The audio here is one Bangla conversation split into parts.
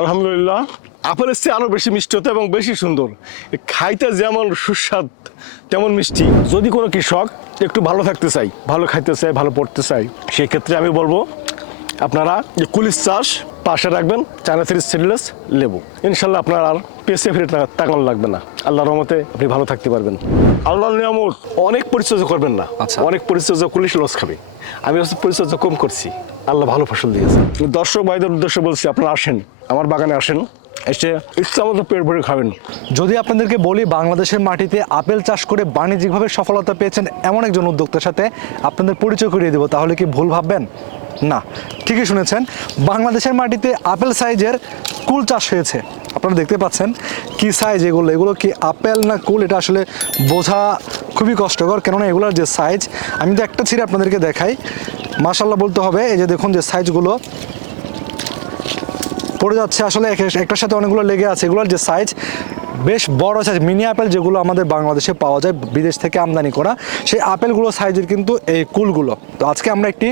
আলহামদুলিল্লাহ। আপেলের চেয়ে আরও বেশি মিষ্টি হতো এবং বেশি সুন্দর। খাইতে যেমন সুস্বাদ, তেমন মিষ্টি। যদি কোনো কৃষক একটু ভালো থাকতে চাই ভালো খাইতে চাই ভালো পড়তে চাই সেক্ষেত্রে আমি বলব, আপনারা যে কুলিশ চাষ পাশে রাখবেন চায়না থ্রি সিডলেস লেবু। ইনশাল্লাহ আপনার আর পেসে ফিরে টাকা তাকানো লাগবে না। আল্লাহর রহমতে আপনি ভালো থাকতে পারবেন। আল্লাহর নিয়ামত অনেক পরিচর্যা করবেন না। আচ্ছা। অনেক পরিচর্যা কুলিশ লস খাবে। আমি পরিচর্যা কম করছি। আল্লাহ ভালো ফসল দিয়েছে। দর্শক ভাইদের উদ্দেশ্যে বলছি আপনারা আসেন। আমার বাগানে আসেন। এসে ইচ্ছা মতো পেট ভরে খাবেন। যদি আপনাদেরকে বলি বাংলাদেশের মাটিতে আপেল চাষ করে বাণিজ্যিকভাবে সফলতা পেয়েছেন এমন একজন উদ্যোক্তার সাথে আপনাদের পরিচয় করিয়ে দেবো। তাহলে কি ভুল ভাববেন? না, ঠিকই শুনেছেন। বাংলাদেশের মাটিতে আপেল সাইজের কুল চাষ হয়েছে। আপনারা দেখতে পাচ্ছেন কি সাইজ এগুলো। এগুলো কি আপেল না কুল? এটা আসলে বোঝা খুবই কষ্টকর। কেননা এগুলোর যে সাইজ আমি তো একটা ছিঁড়ে আপনাদেরকে দেখাই। মাশাল্লাহ বলতে হবে, এই যে দেখুন যে সাইজগুলো পড়ে যাচ্ছে আসলে একটার সাথে অনেকগুলো লেগে আছে। এগুলোর যে সাইজ বেশ বড় সাইজ মিনি আপেল যেগুলো আমাদের বাংলাদেশে পাওয়া যায়, বিদেশ থেকে আমদানি করা। সেই আপেলগুলো সাইজের কিন্তু এই কুলগুলো। তো আজকে আমরা একটি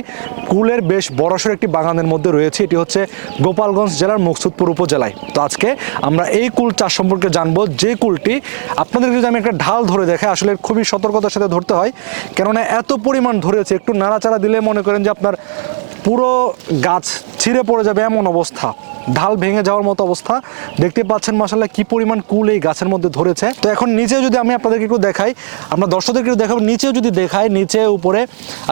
কুলের বেশ বড়সড় একটি বাগানের মধ্যে রয়েছি, এটি হচ্ছে গোপালগঞ্জ জেলার মুকসুদপুর উপজেলায়। তো আজকে আমরা এই কুল চাষ সম্পর্কে জানব, যে কুলটি আপনাদের যদি আমি একটা ঢাল ধরে দেখাই, আসলে খুবই সতর্কতার সাথে ধরতে হয়। কেননা এত পরিমাণ ধরেছে, একটু নাড়াচাড়া দিলে মনে করেন যে আপনার পুরো গাছ ছিঁড়ে পড়ে যাবে এমন অবস্থা। ঢাল ভেঙে যাওয়ার মতো অবস্থা। দেখতে পাচ্ছেন মাসাল্লাহ কি পরিমাণ কুল এই গাছের মধ্যে ধরেছে। তো এখন নিচে যদি আমি আপনাদেরকে একটু দেখাই, আমরা দর্শকদেরকে একটু দেখাবো, নিচেও যদি দেখাই, নিচে, উপরে,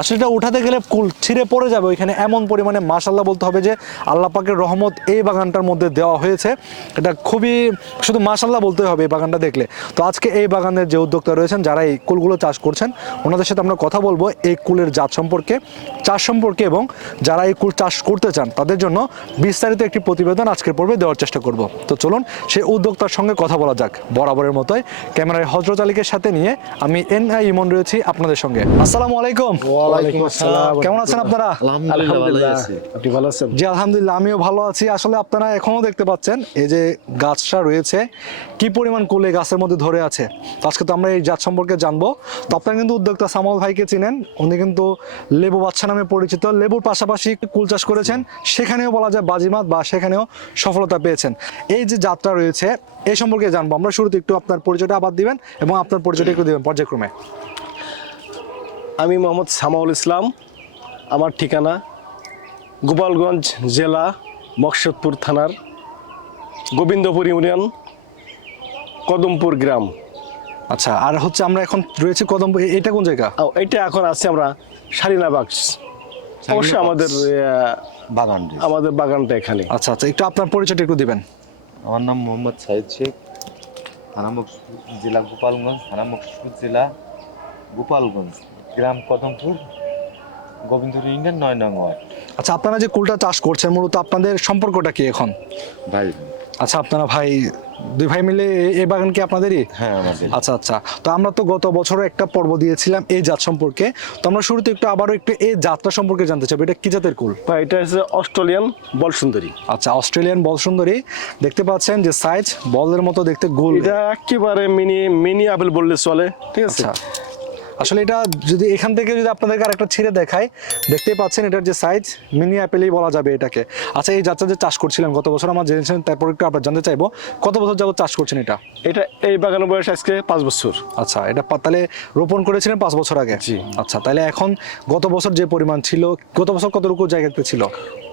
আসলে এটা উঠাতে গেলে কুল ছিঁড়ে পড়ে যাবে ওইখানে এমন পরিমাণে মাসাল্লাহ বলতে হবে যে আল্লাহ পাকের রহমত এই বাগানটার মধ্যে দেওয়া হয়েছে। এটা খুবই, শুধু মাসাল্লাহ বলতে হবে এই বাগানটা দেখলে। তো আজকে এই বাগানের যে উদ্যোক্তা রয়েছেন, যারা এই কুলগুলো চাষ করছেন, ওনাদের সাথে আমরা কথা বলব এই কুলের জাত সম্পর্কে, চাষ সম্পর্কে এবং যারা এই কুল চাষ করতে চান তাদের জন্য বিস্তারিত একটি প্রতিবেদন আজকের পর্বে দেওয়ার চেষ্টা করব। তো চলুন সেই উদ্যোক্তার সঙ্গে কথা বলা যাক। বরাবরের মতোই ক্যামেরায় হজরত আলীকে সাথে নিয়ে আমি এন আই ইমন রয়েছি আপনাদের সঙ্গে। আসসালামু আলাইকুম। কেমন আছেন আপনারা? আলহামদুলিল্লাহ আপনি ভালো আছেন? জি আলহামদুলিল্লাহ আমিও ভালো আছি। আসলে আপনারা এখনও দেখতে পাচ্ছেন এই যে গাছটা রয়েছে কি পরিমাণ কুলে গাছের মধ্যে ধরে আছে? তো আজকে তো আমরা এই জাত সম্পর্কে জানব। তো আপনারা কিন্তু উদ্যোক্তা সামল ভাইকে চিনেন। উনি কিন্তু লেবু বাচ্চা নামে পরিচিত। লেবুর পাশাপাশি কুল চাষ করেছেন সেখানেও বলা যায় বাজিমাত বা সেখানেও সফলতা পেয়েছেন। এই যে যাত্রা রয়েছে এই সম্পর্কে জানব। আমরা শুরুতে একটু আপনার পরিচয়টা আবার দিবেন এবং আপনার পরিচয়টা একটু দিবেন পর্যায়ক্রমে। আমি মোহাম্মদ সামাউল ইসলাম আমার ঠিকানা গোপালগঞ্জ জেলা মকসদপুর থানার গোবিন্দপুর ইউনিয়ন কদমপুর গ্রাম। আচ্ছা আর হচ্ছে আমরা এখন রয়েছে কদমপুর এটা কোন জায়গা? এটা এখন আছে আমরা সারিনাবাগ অবশ্যই আমাদের বাগান আমাদের বাগানটা এখানে আচ্ছা আচ্ছা একটু আপনার পরিচয়টা একটু দিবেন। আমার নাম মোহাম্মদ সাইদ শেখ থানা জেলা গোপালগঞ্জ থানা জেলা গোপালগঞ্জ গ্রাম কদমপুর গোবিন্দপুর ইউনিয়ন নয় নং আচ্ছা আপনারা যে কুলটা চাষ করছেন মূলত আপনাদের সম্পর্কটা কি এখন? ভাই আচ্ছা আপনারা ভাই দুই ভাই মিলে এ- এই বাগান কি আপনাদেরই? হ্যাঁ আমাদের। আচ্ছা আচ্ছা। তো আমরা তো গত বছরও একটা পর্ব দিয়েছিলাম এই জাত সম্পর্কে। তো আমরা শুরুতে একটু আবারও একটু এই জাতটা সম্পর্কে জানতে চাই এটা কি জাতের কুল? বা এটা হচ্ছে অস্ট্রেলিয়ান বল সুন্দরী আচ্ছা অস্ট্রেলিয়ান বল সুন্দরী দেখতে পাচ্ছেন যে সাইজ বলের মতো দেখতে গোল। এটা একেবারে মিনি মিনি আপেল বললে চলে ঠিক আছে? আচ্ছা। আসলে এটা যদি এখান থেকে যদি আপনাদেরকে আরেকটা ছিঁড়ে দেখায় দেখতেই পাচ্ছেন এটার যে সাইজ মিনি অ্যাপেলই বলা যাবে এটাকে। আচ্ছা এই যাত্রা যে চাষ করছিলেন গত বছর আমার জেনেছেন তারপর একটু আপনার জানতে চাইব কত বছর যাবত চাষ করছেন এটা? এটা এই বাগানের বয়স আজকে পাঁচ বছর। আচ্ছা এটা তাহলে রোপণ করেছিলেন পাঁচ বছর আগে? জি। আচ্ছা তাহলে এখন গত বছর যে পরিমাণ ছিল গত বছর কতটুকু জায়গাতে ছিল?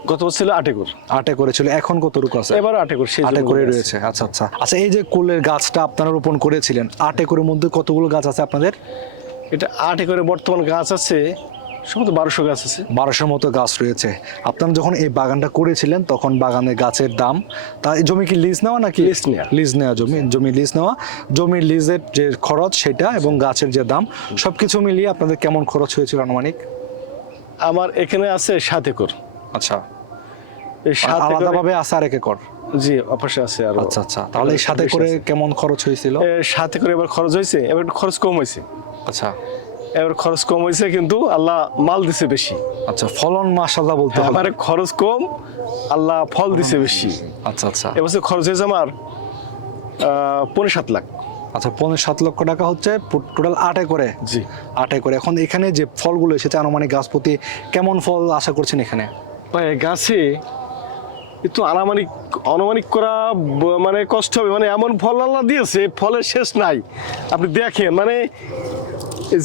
গত বছর ছিল আট একর। আটে করেছিল এখন কতটুকু আছে? এবার আট একর সেই আটে জন্য করে রয়েছে আচ্ছা আচ্ছা। আচ্ছা এই যে কুলের গাছটা আপনারা রোপণ করেছিলেন আটে করে মধ্যে কতগুলো গাছ আছে আপনাদের? এটা আট একরে বর্তমান গাছ আছে সম্ভবত বারোশো গাছ আছে। বারোশো মতো গাছ রয়েছে। আপনারা যখন এই বাগানটা করেছিলেন তখন বাগানের গাছের দাম তা জমি কি লিজ নেওয়া নাকি? লিজ নেওয়া। লিজ নেওয়া জমি জমি লিজ নেওয়া। জমির লিজের যে খরচ সেটা এবং গাছের যে দাম সব কিছু মিলিয়ে আপনাদের কেমন খরচ হয়েছিল আনুমানিক? আমার এখানে আছে সাত একর। আচ্ছা। আলাদাভাবে আছে আর এক একর। জি অপাশে আছে আর। আচ্ছা আচ্ছা। তাহলে সাথে করে কেমন খরচ হয়েছিল? সাত একরে এবার খরচ হয়েছে এবার একটু খরচ কম হয়েছে। আচ্ছা। এবার খরচ কম হয়েছে কিন্তু আল্লাহ মাল দিছে বেশি। আচ্ছা ফলন মাশাল্লাহ বলতে হবে। আমার খরচ কম আল্লাহ ফল দিছে বেশি। আচ্ছা আচ্ছা। এবছর খরচ হয়েছে আমার পনেরো সাত লাখ। আচ্ছা পনেরো সাত লক্ষ টাকা হচ্ছে টোটাল আটে করে জি। আটে করে এখন এখানে যে ফলগুলো এসেছে আনুমানিক গাছ প্রতি কেমন ফল আশা করছেন এখানে? গাছে কিন্তু আনামানিক অনুমানিক করা মানে কষ্ট হবে। মানে এমন ফল আল্লাহ দিয়েছে ফলের শেষ নাই। আপনি দেখেন মানে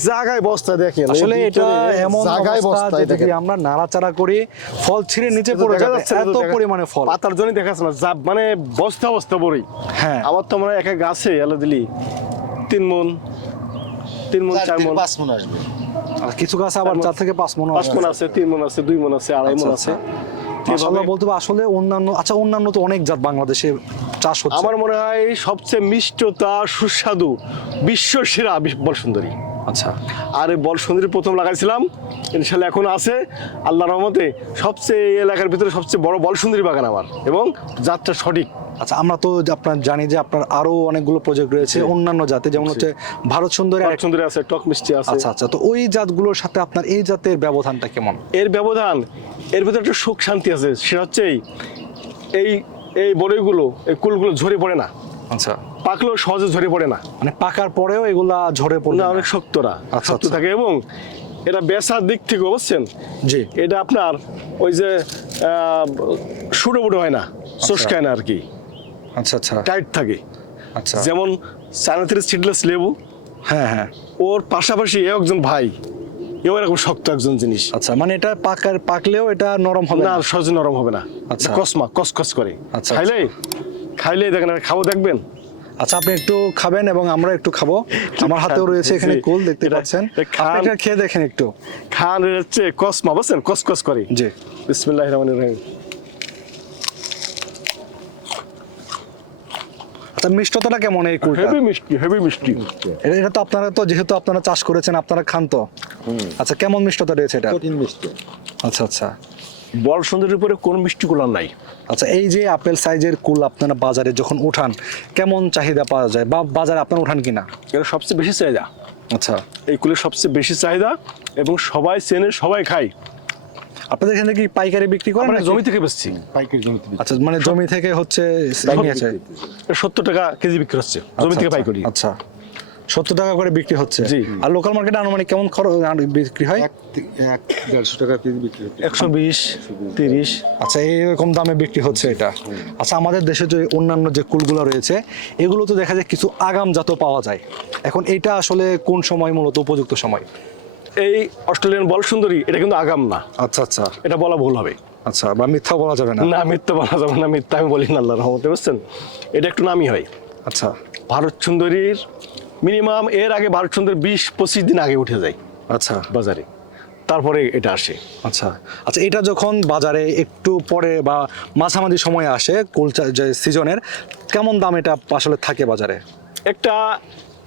জায়গায় বস্তা দেখেন। আসলে এটা এমন জায়গায় যে যদি আমরা নাড়াচাড়া করি ফল ছিঁড়ে নিচে পড়ে যাবে এত পরিমাণে ফল। পাতার জন্য দেখা যাচ্ছে না যা মানে বস্তা বস্তা হ্যাঁ। আমার তো মনে একা গাছে এলো দিলি তিন মন তিন মন চার মন। পাঁচ মন আসবে। আর কিছু গাছ আবার চার থেকে পাঁচ মন পাঁচ মন আছে তিন মন আছে দুই মন আছে আড়াই মন আচ্ছা, আছে। মাশাআল্লাহ বলতে আসলে অন্যান্য আচ্ছা অন্যান্য তো অনেক জাত বাংলাদেশে চাষ হচ্ছে। আমার মনে হয় সবচেয়ে মিষ্টতা সুস্বাদু বিশ্ব সেরা বল সুন্দরী আচ্ছা। আর এই বল সুন্দরী প্রথম লাগাইছিলাম ইনশাল্লাহ এখন আছে আল্লাহ রহমতে সবচেয়ে এই এলাকার ভিতরে সবচেয়ে বড় বল সুন্দরী বাগান আমার এবং যাত্রা সঠিক। আচ্ছা আমরা তো আপনার জানি যে আপনার আরও অনেকগুলো প্রজেক্ট রয়েছে অন্যান্য জাতে যেমন হচ্ছে ভারত সুন্দরী বল সুন্দরী আছে টক মিষ্টি আছে। আচ্ছা আচ্ছা তো ওই জাতগুলোর সাথে আপনার এই জাতের ব্যবধানটা কেমন? এর ব্যবধান এর ভিতরে একটা সুখ শান্তি আছে সেটা হচ্ছে এই- এই বড়ইগুলো এই কুলগুলো ঝরে পড়ে না। আচ্ছা। পাকলেও সহজে ঝরে পড়ে না। মানে পাকার পরেও এগুলা ঝরে পড়ে না। অনেক শক্তরা আচ্ছা, শক্ত আচ্ছা। থাকে এবং এটা বেচার দিক থেকে বুঝছেন জি। এটা আপনার ওই যে সুটো বুটো হয় না চসকায় না আর কি। আচ্ছা আচ্ছা। টাইট থাকে। আচ্ছা। যেমন চায়নাতের সিডলেস লেবু। হ্যাঁ হ্যাঁ। ওর পাশাপাশি এ একজন ভাই। এও এরকম শক্ত একজন জিনিস। আচ্ছা মানে এটা পাকার পাকলেও এটা নরম হবে না সহজে নরম হবে না। আচ্ছা। কসমা কসকস করে। আচ্ছা, খাইলে খাইলে দেখেন খাব দেখবেন? আচ্ছা আপনি একটু খাবেন এবং আমরা একটু খাব। আমার হাতেও রয়েছে এখানে কুল দেখতে পাচ্ছেন। এটা খেয়ে দেখেন একটু। খান হচ্ছে কসমা বুঝছেন? কসকস করে। জি। বিসমিল্লাহ রহমান রহিম। আচ্ছা মিষ্টতাটা কেমন এই কুলটা? হেভি মিষ্টি হেভি মিষ্টি। এটা এটা তো আপনারা তো যেহেতু আপনারা চাষ করেছেন আপনারা খান তো। আচ্ছা কেমন মিষ্টতা রয়েছে এটা? কঠিন মিষ্টি। আচ্ছা আচ্ছা। বল সুন্দরের উপরে কোন মিষ্টি গুলো নাই? আচ্ছা এই যে আপেল সাইজের কুল আপনারা বাজারে যখন উঠান কেমন চাহিদা পাওয়া যায়? বা বাজারে আপনারা উঠান কিনা এটা সবচেয়ে বেশি চাহিদা। আচ্ছা। এই কুলের সবচেয়ে বেশি চাহিদা এবং সবাই চেনে সবাই খায়। আপনাদের এখানে কি পাইকারি বিক্রি করেন আমরা জমি থেকে বেচছি। পাইকারি জমিতে বিক্রি। আচ্ছা মানে জমি থেকে হচ্ছে নিয়ে আসে সত্তর টাকা কেজি বিক্রি হচ্ছে জমি থেকে আচ্ছা, পাইকারি। আচ্ছা। সত্তর টাকা করে বিক্রি হচ্ছে। জি। আর লোকাল মার্কেটে আনুমানিক কেমন খরচ আর বিক্রি হয়? এক দেড়শো টাকা কেজি বিক্রি হচ্ছে। একশো বিশ তিরিশ। আচ্ছা এইরকম দামে বিক্রি হচ্ছে এটা। আচ্ছা আমাদের দেশে যে অন্যান্য যে কুলগুলো রয়েছে এগুলো তো দেখা যায় কিছু আগাম জাত পাওয়া যায়। এখন এটা আসলে কোন সময় মূলত উপযুক্ত সময়? এই অস্ট্রেলিয়ান বল সুন্দরী এটা কিন্তু আগাম না। আচ্ছা আচ্ছা। এটা বলা ভুল হবে। আচ্ছা বা মিথ্যা বলা যাবে না। না মিথ্যা বলা যাবে না মিথ্যা আমি বলি না আল্লাহ রহমতে বুঝছেন? এটা একটু নামই হয়। আচ্ছা। ভারত সুন্দরীর মিনিমাম এর আগে ভারত সুন্দর বিশ পঁচিশ দিন আগে উঠে যায় আচ্ছা। বাজারে। তারপরে এটা আসে। আচ্ছা। আচ্ছা এটা যখন বাজারে একটু পরে বা মাঝামাঝি সময়ে আসে কুলচা যে সিজনের কেমন দাম এটা আসলে থাকে বাজারে? একটা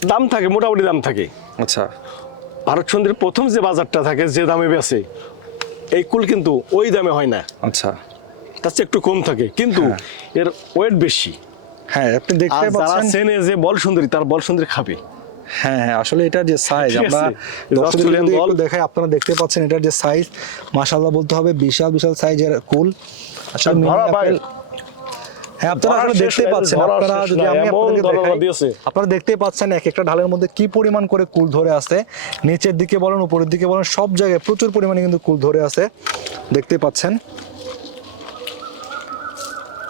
দাম থাকে মোটামুটি দাম থাকে। আচ্ছা। ভারত সুন্দরীর প্রথম যে বাজারটা থাকে যে দামে বেচে এই কুল কিন্তু ওই দামে হয় না। আচ্ছা। তার চেয়ে একটু কম থাকে কিন্তু হ্যাঁ। এর ওয়েট বেশি। হ্যাঁ আপনি দেখতে পাচ্ছেন যে বল সুন্দরী তার বল সুন্দরী খাবে। হ্যাঁ হ্যাঁ আসলে এটার যে সাইজ আমরা বল। দেখাই আপনারা দেখতে পাচ্ছেন এটার যে সাইজ মাশাআল্লাহ বলতে হবে বিশাল বিশাল সাইজের কুল। আসলে আর mini ধরা apple- পায়। হ্যাঁ আপনারা ধরার আসলে দেখতে পাচ্ছেন আপনারা যদি আমি আপনাদেরকে দেখাই আপনারা দেখতে পাচ্ছেন এক একটা ঢালের মধ্যে কি পরিমাণ করে কুল ধরে আছে নিচের দিকে বলেন উপরের দিকে বলেন সব জায়গায় প্রচুর পরিমাণে কিন্তু কুল ধরে আছে দেখতে পাচ্ছেন।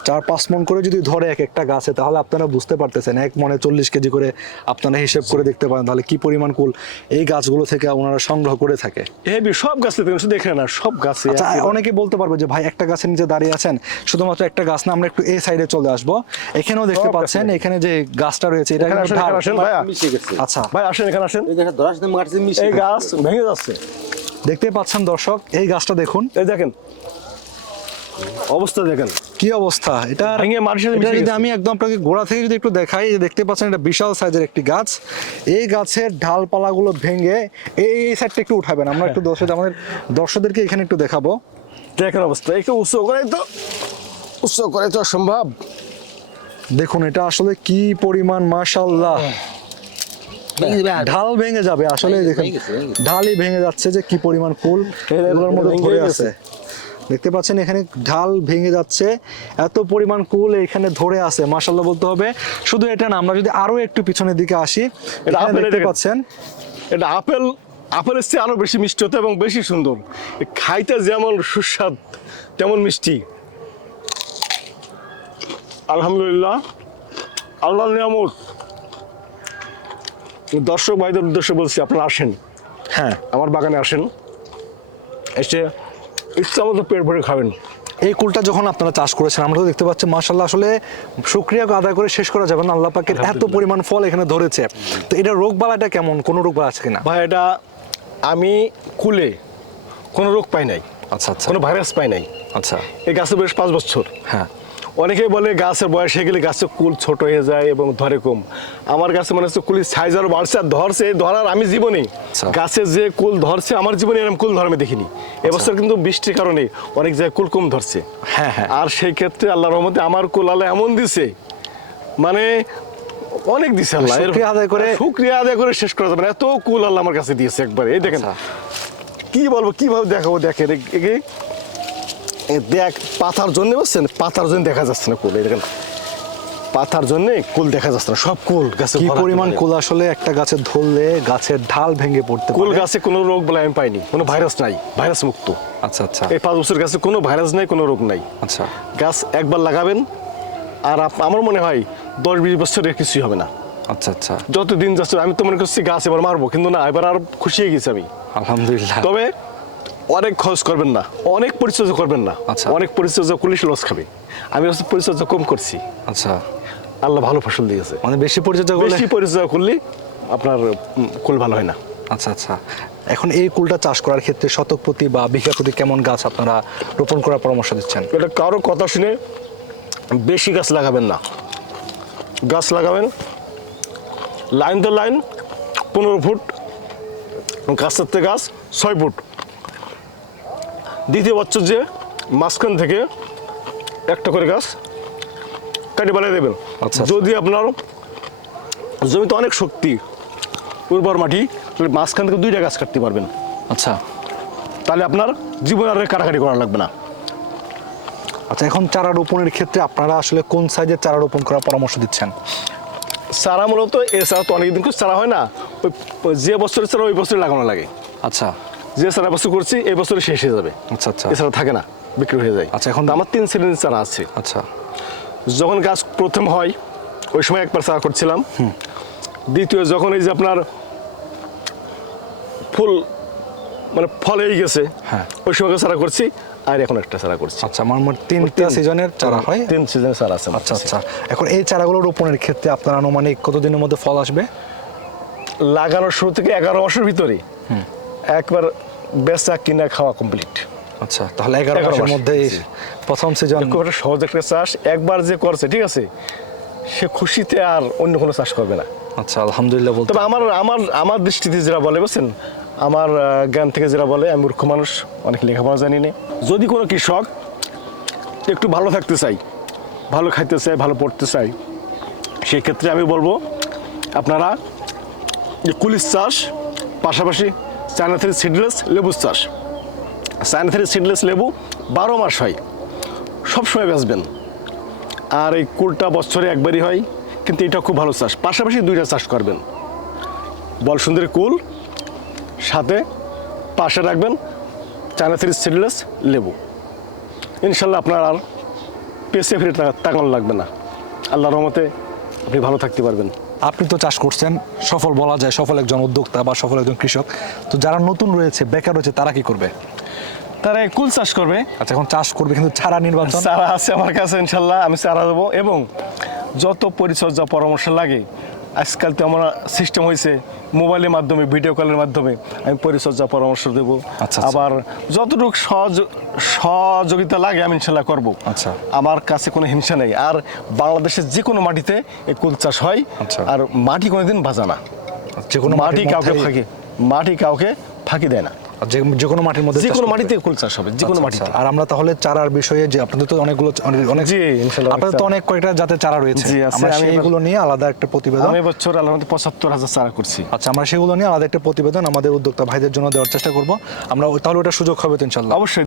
চার পাঁচ মন করে যদি ধরে এক একটা গাছে তাহলে আপনারা বুঝতে পারতেছেন এক মনে চল্লিশ কেজি করে আপনারা হিসেব করে দেখতে পারেন তাহলে কি পরিমাণ কুল এই গাছগুলো থেকে ওনারা সংগ্রহ করে থাকে। হেবি সব গাছে দেখেন শুধু দেখে না সব গাছে আচ্ছা অনেকে বলতে পারবে যে ভাই একটা গাছের নিচে দাঁড়িয়ে আছেন শুধুমাত্র একটা গাছ না আমরা একটু এই সাইডে চলে আসব। এখানেও দেখতে পাচ্ছেন এখানে যে গাছটা রয়েছে এটা আচ্ছা। ভাই আসেন এখানে আসেন। এই। গাছ ভেঙে যাচ্ছে। দেখতে পাচ্ছেন দর্শক এই গাছটা দেখুন। এই দেখেন। অবস্থা দেখেন। কি অবস্থা? এটা ভেঙে এটা যদি আমি একদম আপনাকে গোড়া থেকে যদি একটু দেখাই যে দেখতে পাচ্ছেন এটা বিশাল সাইজের একটি গাছ। এই গাছের ডালপালাগুলো ভেঙে এই এই সাইডটা একটু উঠাবেন আমরা একটু দর্শক আমাদের দর্শকদেরকে এখানে একটু দেখাবো। দেখেন অবস্থা একটু উৎসব করে তো উৎসব করে তো সম্ভব। দেখুন এটা আসলে কি পরিমাণ মাশাল্লাহ আর। ঢাল ভেঙে যাবে আসলে দেখেন। ঢালই ভেঙে যাচ্ছে যে কি পরিমাণ ফুল এগুলোর মধ্যে ধরে আছে। দেখতে পাচ্ছেন এখানে ঢাল ভেঙে যাচ্ছে। এত পরিমাণ কুল এখানে ধরে আছে মাশাল্লাহ বলতে হবে। শুধু এটা না আমরা যদি আরও একটু পিছনের দিকে আসি আপেলে দেখতে পাচ্ছেন। এটা আপেল আপেলের চেয়ে আরও বেশি মিষ্টি হতো এবং বেশি সুন্দর। খাইতে যেমন সুস্বাদ তেমন মিষ্টি। আলহামদুলিল্লাহ আল্লাহ নিয়ামত। দর্শক ভাইদের উদ্দেশ্যে বলছি আপনারা আসেন। হ্যাঁ। আমার বাগানে আসেন। এসে ইচ্ছা মতো পেট ভরে খাবেন। এই কুলটা যখন আপনারা চাষ করেছেন আমরা তো দেখতে পাচ্ছি মাশাল্লাহ আসলে শুক্রিয়া আদায় করে শেষ করা যাবে না। আল্লাহ পাকের এত পরিমাণ ফল এখানে ধরেছে। তো এটা রোগ বালাটা কেমন? কোনো রোগ বালা আছে কিনা? ভাই এটা আমি কুলে কোনো রোগ পাই নাই। আচ্ছা আচ্ছা। কোনো ভাইরাস পাই নাই। আচ্ছা। এই গাছে বেশ পাঁচ বছর। হ্যাঁ। অনেকেই বলে গাছের বয়স হয়ে গেলে গাছের কুল ছোট হয়ে যায় এবং ধরে কম। আমার গাছে মনে হচ্ছে কুলির সাইজ আরও বাড়ছে আর ধরছে ধরার আমি জীবনে আচ্ছা। গাছে যে কুল ধরছে আমার জীবনে এরকম কুল ধর্মে দেখিনি। এবছর কিন্তু বৃষ্টির কারণে অনেক জায়গায় কুল কম ধরছে। হ্যাঁ হ্যাঁ। আর সেই ক্ষেত্রে আল্লাহ রহমতে আমার কুল আল্লাহ এমন দিছে মানে অনেক দিছে আল্লাহ। শুকরিয়া আদায় করে- শুকরিয়া আদায় করে শেষ করা যাবে না। এত কুল আল্লাহ আমার কাছে দিয়েছে একবার। এই দেখেন। আচ্ছা। কি বলব কীভাবে দেখাবো দেখেন এ- একে এ দেখ পাতার জন্য বুঝছেন? পাতার জন্য দেখা যাচ্ছে না কুল এই দেখেন। পাতার জন্য কুল দেখা যাচ্ছে না সব কুল গাছে কি পরিমাণ কুল আসলে একটা গাছে ধরলে গাছের ঢাল ভেঙে পড়তে কুল গাছে কোনো রোগ বলে আমি পাইনি কোনো ভাইরাস নাই ভাইরাস মুক্ত। আচ্ছা আচ্ছা। এই পাঁচ বছর গাছে কোনো ভাইরাস নাই কোনো রোগ নাই। আচ্ছা। গাছ একবার লাগাবেন আর আমার মনে হয় দশ বিশ বছরের কিছুই হবে না। আচ্ছা আচ্ছা। যত দিন যাচ্ছে আমি তো মনে করছি গাছ এবার মারবো কিন্তু না এবার আর খুশি হয়ে গেছি আমি। আলহামদুলিল্লাহ। তবে অনেক খরচ করবেন না অনেক পরিচর্যা করবেন না। আচ্ছা। অনেক পরিচর্যা করলে লস খাবে। আমি হচ্ছে পরিচর্যা কম করছি। আচ্ছা। আল্লাহ ভালো ফসল দিয়েছে। মানে বেশি পরিচর্যা করলে বেশি পরিচর্যা করলে আপনার উম, কুল ভালো হয় না। আচ্ছা আচ্ছা। এখন এই কুলটা চাষ করার ক্ষেত্রে শতক প্রতি বা বিঘা প্রতি কেমন গাছ আপনারা রোপণ করার পরামর্শ দিচ্ছেন? এটা কারও কথা শুনে বেশি গাছ লাগাবেন না। গাছ লাগাবেন লাইন তো লাইন পনেরো ফুট গাছের থেকে গাছ ছয় ফুট। দ্বিতীয় বছর যে মাঝখান থেকে একটা করে গাছ কাটি বানিয়ে দেবেন। আচ্ছা। যদি আপনার জমিতে অনেক শক্তি উর্বর মাটি তাহলে মাঝখান থেকে দুইটা গাছ কাটতে পারবেন। আচ্ছা। তাহলে আপনার জীবন আর কাটাকাটি করা লাগবে না। আচ্ছা এখন চারা রোপণের ক্ষেত্রে আপনারা আসলে কোন সাইজের চারা রোপণ করার পরামর্শ দিচ্ছেন? চারা মূলত এ চারা তো অনেকদিন করে চারা হয় না। ওই ওই যে বছরের চারা ওই বছরে লাগানো লাগে। আচ্ছা। যে চারা বছর করছি এই বছরে শেষ হয়ে যাবে। আচ্ছা আচ্ছা। এছাড়া থাকে না বিক্রি হয়ে যায়। আচ্ছা, এখন- আমার তিন শ্রেণির চারা আছে। আচ্ছা। যখন গাছ প্রথম হয় ওই সময় একবার চারা করছিলাম। দ্বিতীয় যখন এই যে আপনার ফুল মানে ফল হয়ে গেছে হ্যাঁ। ওই সময় চারা করছি আর এখন একটা চারা করছি। আচ্ছা আমার মোট তিনটা সিজনের চারা হয়? তিন সিজনের চারা আছে আচ্ছা আচ্ছা। এখন এই চারাগুলো রোপণের ক্ষেত্রে আপনার আনুমানিক কতদিনের মধ্যে ফল আসবে? লাগানোর শুরু থেকে এগারো মাসের ভিতরে একবার বেচা কিনা খাওয়া কমপ্লিট আচ্ছা তাহলে এগারো 11 মাসের মধ্যে প্রথম সিজন খুব সহজ একটা চাষ। একবার যে করছে ঠিক আছে সে খুশিতে আর অন্য কোনো চাষ করবে না। আচ্ছা আলহামদুলিল্লাহ বলতে তবে আমার আমার আমার দৃষ্টিতে যারা বলে বুঝছেন আমার জ্ঞান থেকে যারা বলে আমি মূর্খ মানুষ অনেক লেখাপড়া জানি না। যদি কোনো কৃষক একটু ভালো থাকতে চাই ভালো খাইতে চাই ভালো পড়তে চাই সেক্ষেত্রে আমি বলব আপনারা যে কুলিশ চাষ পাশাপাশি চায়না সিডলেস লেবু চাষ। চায়না থেকে সিডলেস লেবু বারো মাস হয় সবসময় বেচবেন। আর এই কুলটা বছরে একবারই হয়, কিন্তু এটা খুব ভালো চাষ। পাশাপাশি দুইটা চাষ করবেন। বল সুন্দরী কুল, সাথে পাশে রাখবেন চায়না থ্রি সিডলেস লেবু। ইনশাল্লাহ আপনার আর পেছে ফিরে তাকা- তাকানো লাগবে না। আল্লাহ রহমতে আপনি ভালো থাকতে পারবেন। আপনি তো চাষ করছেন সফল বলা যায় সফল একজন উদ্যোক্তা বা সফল একজন কৃষক। তো যারা নতুন রয়েছে বেকার রয়েছে তারা কি করবে? তারা কুল চাষ করবে। আচ্ছা এখন চাষ করবে কিন্তু চারা নির্বাচন? চারা আছে আমার কাছে ইনশাল্লাহ আমি চারা দেবো এবং যত পরিচর্যা পরামর্শ লাগে আজকাল তো আমার সিস্টেম হয়েছে মোবাইলের মাধ্যমে ভিডিও কলের মাধ্যমে আমি পরিচর্যা পরামর্শ দেবো আচ্ছা, আচ্ছা। আবার যতটুকু সহজ সহযোগিতা লাগে আমি ইনশাল্লাহ করব আচ্ছা। আমার কাছে কোনো হিংসা নেই আর বাংলাদেশের যে কোনো মাটিতে এই কুল চাষ হয় আচ্ছা। আর মাটি কোনোদিন ভাজা না যে কোনো মাটি কাউকে ফাঁকি মাটি কাউকে ফাঁকি দেয় না যে কোনো মাটির মধ্যে যে কোনো মাটিতে কুল চাষ হবে যে কোনো আচ্ছা, মাটিতে আচ্ছা। আর আমরা তাহলে চারার বিষয়ে যে আপনাদের তো অনেকগুলো অনেক- জি, ইনশাআল্লাহ আপনাদের তো অনেক কয়েকটা জাতের চারা রয়েছে। আমরা সেইগুলো নিয়ে আলাদা একটা প্রতিবেদন আমি বছর আলাদা পঁচাত্তর হাজার চারা করছি। আচ্ছা আমরা সেগুলো নিয়ে আলাদা একটা প্রতিবেদন আমাদের উদ্যোক্তা ভাইদের জন্য দেওয়ার চেষ্টা করব। আমরা তাহলে ওটা সুযোগ হবে তো ইনশাল্লাহ। অবশ্যই।